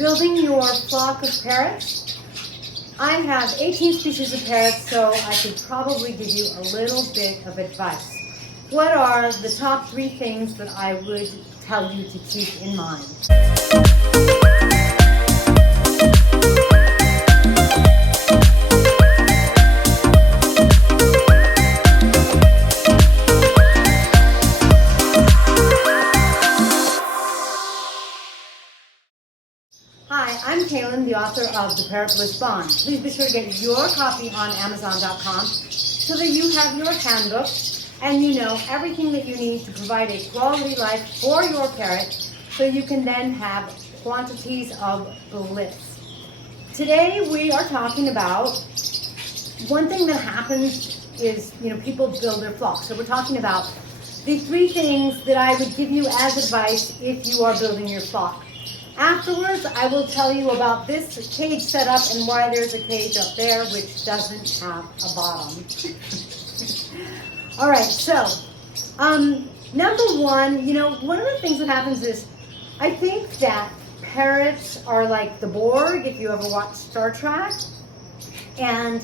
building your flock of parrots. I have 18 species of parrots, so I could probably give you a little bit of advice. What are the top 3 things that I would tell you to keep in mind? Hi, I'm Kaylin, the author of the Parrot Bliss Bond. Please be sure to get your copy on Amazon.com so that you have your handbook and you know everything that you need to provide a quality life for your parrot so you can then have quantities of bliss. Today we are talking about one thing that happens is, people build their flock. So we're talking about the 3 things that I would give you as advice if you are building your flock. Afterwards, I will tell you about this cage setup and why there's a cage up there which doesn't have a bottom. All right, so number 1, one of the things that happens is I think that parrots are like the Borg, if you ever watch Star Trek, and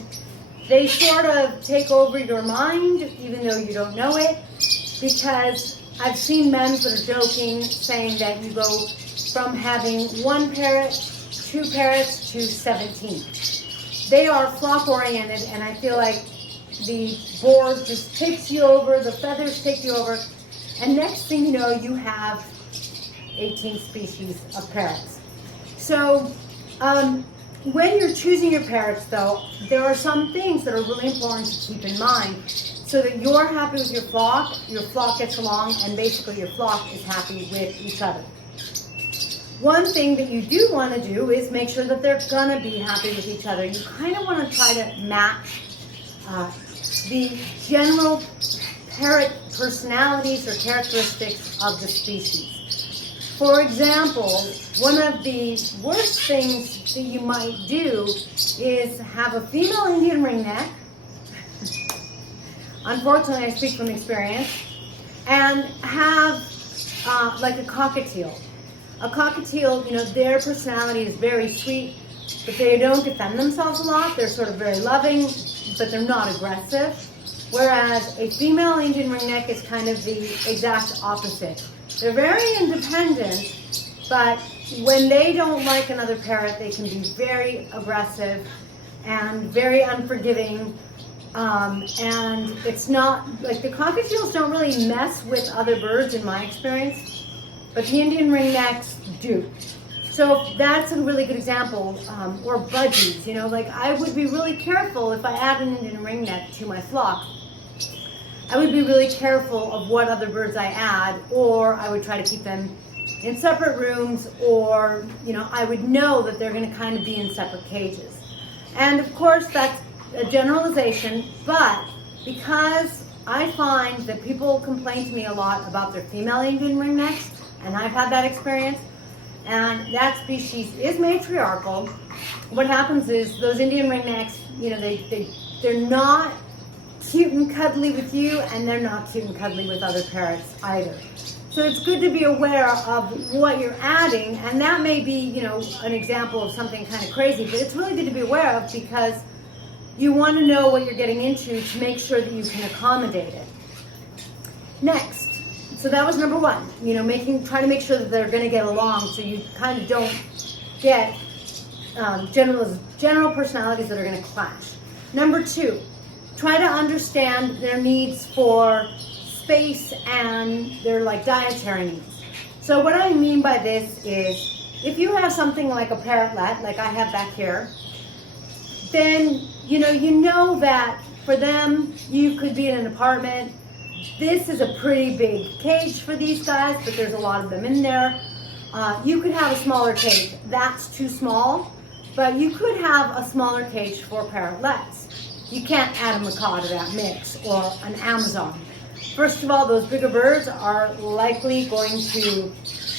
they sort of take over your mind even though you don't know it, because I've seen men that are joking saying that you go from having 1 parrot, 2 parrots to 17. They are flock oriented, and I feel like the board just takes you over, the feathers take you over, and next thing you know, you have 18 species of parrots. So when you're choosing your parrots though, there are some things that are really important to keep in mind so that you're happy with your flock gets along, and basically your flock is happy with each other. One thing that you do want to do is make sure that they're going to be happy with each other. You kind of want to try to match the general parrot personalities or characteristics of the species. For example, one of the worst things that you might do is have a female Indian ringneck. Unfortunately, I speak from experience. And have like a cockatiel. A cockatiel, their personality is very sweet, but they don't defend themselves a lot. They're sort of very loving, but they're not aggressive. Whereas a female Indian ringneck is kind of the exact opposite. They're very independent, but when they don't like another parrot, they can be very aggressive and very unforgiving. And it's not, like the cockatiels don't really mess with other birds in my experience. But the Indian ringnecks do. So that's a really good example. Or budgies, like I would be really careful if I add an Indian ringneck to my flock. I would be really careful of what other birds I add, or I would try to keep them in separate rooms, or, I would know that they're going to kind of be in separate cages. And of course, that's a generalization, but because I find that people complain to me a lot about their female Indian ringnecks, and I've had that experience, and that species is matriarchal. What happens is those Indian ringnecks, they're not cute and cuddly with you, and they're not cute and cuddly with other parrots either. So it's good to be aware of what you're adding, and that may be, an example of something kind of crazy, but it's really good to be aware of because you want to know what you're getting into to make sure that you can accommodate it. Next. So that was number 1, try to make sure that they're going to get along so you kind of don't get general personalities that are going to clash. Number 2, try to understand their needs for space and their dietary needs. So what I mean by this is if you have something like a parrotlet, like I have back here, then you know that for them you could be in an apartment. This is a pretty big cage for these guys, but there's a lot of them in there. You could have a smaller cage. That's too small, but you could have a smaller cage for parrotlets. You can't add a macaw to that mix, or an Amazon. First of all, those bigger birds are likely going to,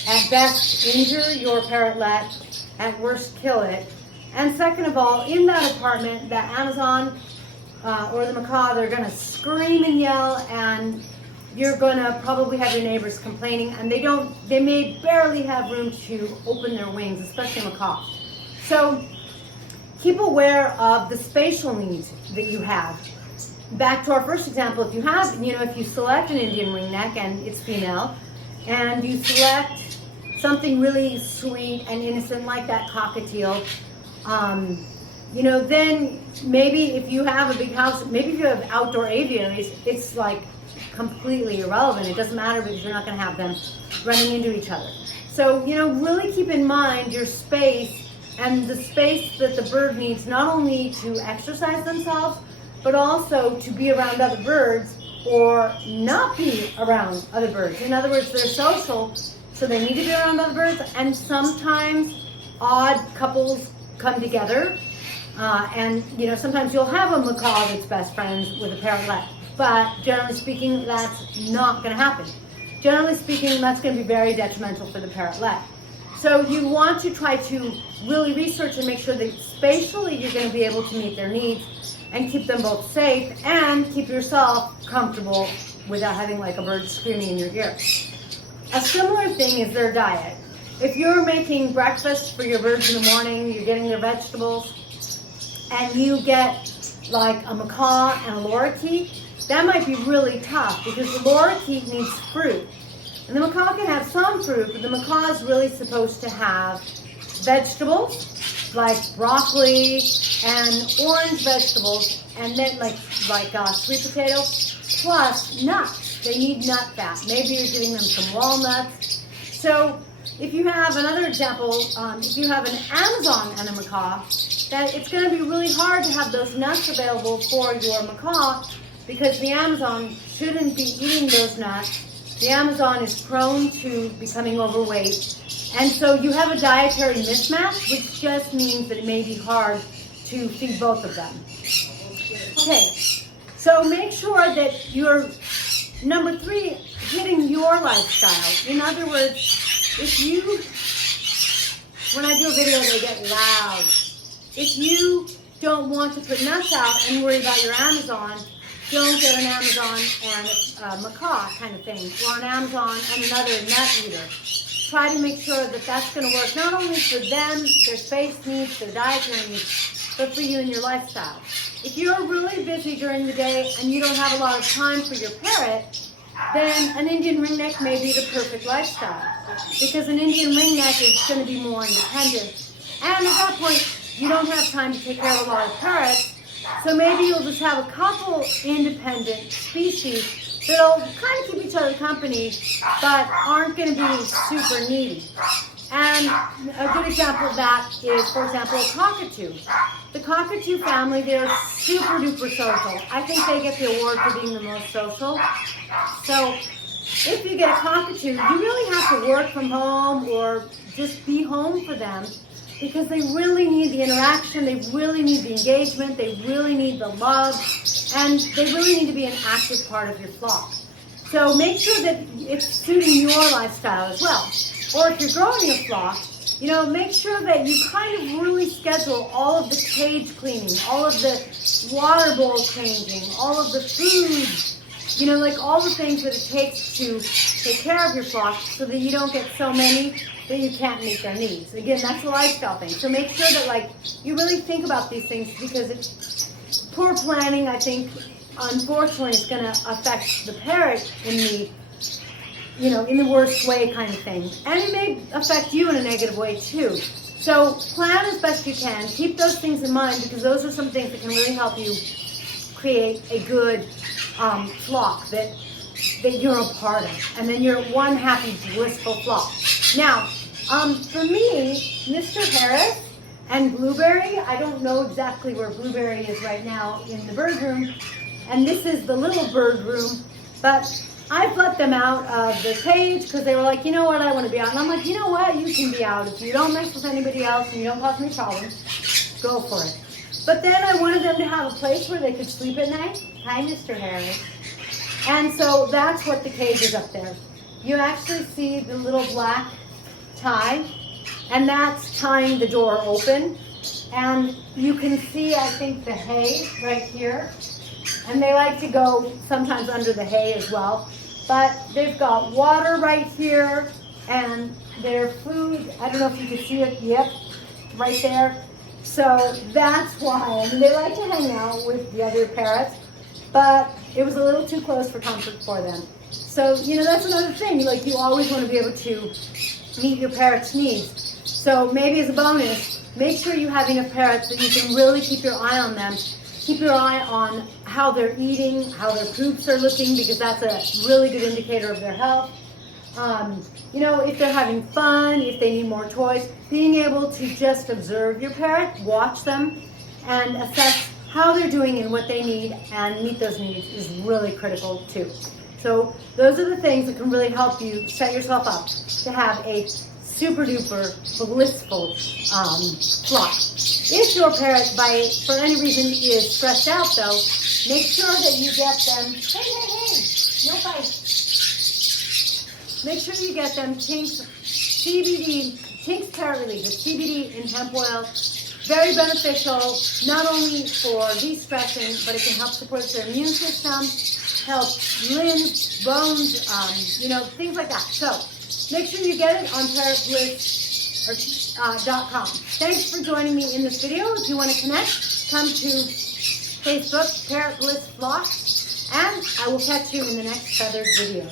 at best, injure your parrotlet, at worst, kill it. And second of all, in that apartment, that Amazon or the macaw, they're going to scream and yell, and you're gonna probably have your neighbors complaining, and they may barely have room to open their wings, especially macaws. So keep aware of the spatial needs that you have. Back to our first example, if you select an Indian ringneck and it's female, and you select something really sweet and innocent like that cockatiel, then maybe if you have a big house, maybe if you have outdoor aviaries, it's like completely irrelevant. It doesn't matter because you're not going to have them running into each other. So, really keep in mind your space and the space that the bird needs, not only to exercise themselves, but also to be around other birds or not be around other birds. In other words, they're social, so they need to be around other birds, and sometimes odd couples come together, and sometimes you'll have a macaw that's best friends with a parrotlet, but generally speaking, that's not going to happen. Generally speaking, that's going to be very detrimental for the parrotlet. So you want to try to really research and make sure that spatially you're going to be able to meet their needs and keep them both safe and keep yourself comfortable without having like a bird screaming in your ear. A similar thing is their diet. If you're making breakfast for your birds in the morning, you're getting their vegetables, and you get like a macaw and a lorikeet, that might be really tough because the lorikeet needs fruit. And the macaw can have some fruit, but the macaw is really supposed to have vegetables like broccoli and orange vegetables, and then like sweet potato, plus nuts. They need nut fat. Maybe you're giving them some walnuts. So if you have another example, if you have an Amazon and a macaw, that it's going to be really hard to have those nuts available for your macaw because the Amazon shouldn't be eating those nuts. The Amazon is prone to becoming overweight. And so you have a dietary mismatch, which just means that it may be hard to feed both of them. Okay, so make sure that you're, number 3, hitting your lifestyle. In other words, when I do a video, they get loud. If you don't want to put nuts out and worry about your Amazon, don't get an Amazon and a macaw kind of thing, or an Amazon and another nut eater. Try to make sure that that's going to work not only for them, their space needs, their dietary needs, but for you and your lifestyle. If you're really busy during the day and you don't have a lot of time for your parrot, then an Indian ringneck may be the perfect lifestyle, because an Indian ringneck is going to be more independent. And at that point, you don't have time to take care of a lot of parrots, so maybe you'll just have a couple independent species that'll kind of keep each other company, but aren't going to be super needy. And a good example of that is, for example, a cockatoo. The cockatoo family, they're super duper social. I think they get the award for being the most social. So if you get a cockatoo, you really have to work from home or just be home for them, because they really need the interaction, they really need the engagement, they really need the love, and they really need to be an active part of your flock. So make sure that it's suiting your lifestyle as well. Or if you're growing a flock, make sure that you kind of really schedule all of the cage cleaning, all of the water bowl changing, all of the food, like all the things that it takes to take care of your flock so that you don't get so many that you can't meet their needs. Again, that's a lifestyle thing. So make sure that you really think about these things, because it's poor planning, I think, unfortunately, is going to affect the parrot in the worst way kind of thing. And it may affect you in a negative way too. So plan as best you can. Keep those things in mind, because those are some things that can really help you create a good flock that you're a part of. And then you're one happy, blissful flock. Now, for me, Mr. Harris and Blueberry, I don't know exactly where Blueberry is right now in the bird room, and this is the little bird room, but I've let them out of the cage because they were like, you know what, I want to be out. And I'm like, you know what, you can be out. If you don't mess with anybody else and you don't cause any problems, go for it. But then I wanted them to have a place where they could sleep at night. Hi, Mr. Harris. And so that's what the cage is up there. You actually see the little black tie, and that's tying the door open. And you can see, I think, the hay right here. And they like to go sometimes under the hay as well. But they've got water right here, and their food, I don't know if you can see it, yep, right there. So that's why, I mean, they like to hang out with the other parrots, but it was a little too close for comfort for them. So, you know, that's another thing, like you always want to be able to meet your parrot's needs. So maybe as a bonus, make sure you have enough parrots that you can really keep your eye on them. Keep your eye on how they're eating, how their poops are looking, because that's a really good indicator of their health. You know, if they're having fun, if they need more toys, being able to just observe your parrot, watch them, and assess how they're doing and what they need and meet those needs is really critical too. So those are the things that can really help you set yourself up to have a super duper blissful flock. If your parrot for any reason is stressed out though, make sure that you get them, hey, no fight. Make sure you get them TINK'S CBD, TINK'S Parrot Relief, it's CBD in hemp oil. Very beneficial, not only for de-stressing, but it can help support their immune system, help limbs, bones, you know, things like that. So make sure you get it on parrotbliss.com. Thanks for joining me in this video. If you want to connect, come to Facebook, Parrot Bliss Flock, and I will catch you in the next feathered video.